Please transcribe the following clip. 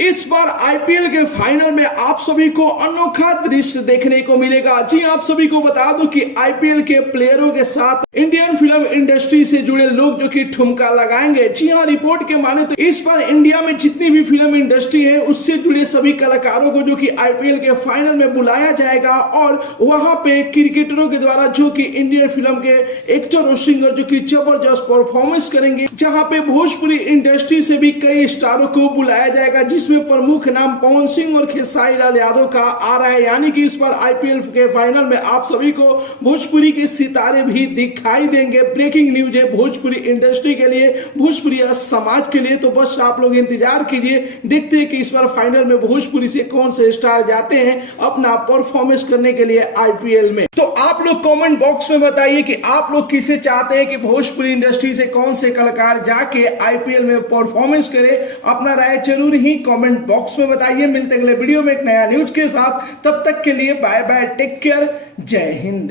इस बार आईपीएल के फाइनल में आप सभी को अनोखा दृश्य देखने को मिलेगा। जी आप सभी को बता दूं कि आईपीएल के प्लेयरों के साथ इंडियन फिल्म इंडस्ट्री से जुड़े लोग जो कि ठुमका लगाएंगे। जी हाँ, रिपोर्ट के माने तो इस बार इंडिया में जितनी भी फिल्म इंडस्ट्री है उससे जुड़े सभी कलाकारों को जो कि आईपीएल के फाइनल में बुलाया जाएगा और वहां पे क्रिकेटरों के द्वारा जो कि इंडियन फिल्म के एक्टर और सिंगर जो कि जबरदस्त परफॉर्मेंस करेंगे, जहां पे भोजपुरी इंडस्ट्री से भी कई स्टारों को बुलाया जाएगा, जिसमें प्रमुख नाम पवन सिंह और खेसारी लाल यादव का आ रहा है। यानी कि इस बार आईपीएल के फाइनल में आप सभी को भोजपुरी के सितारे भी दिखाई देंगे। ब्रेकिंग न्यूज है भोजपुरी इंडस्ट्री के लिए, भोजपुरी समाज के लिए। तो बस आप लोग इंतजार कीजिए, देखते हैं कि इस बार फाइनल में भोजपुरी से कौन से स्टार जाते हैं अपना परफॉर्मेंस करने के लिए आईपीएल में। तो आप लोग कमेंट बॉक्स में बताइए कि आप लोग किसे चाहते हैं कि भोजपुरी इंडस्ट्री से कौन से कलाकार जाके आईपीएल में परफॉर्मेंस करे। अपना राय जरूर ही कमेंट बॉक्स में बताइए। मिलते अगले वीडियो में एक नया न्यूज के साथ, तब तक के लिए बाय बाय, टेक केयर, जय हिंद।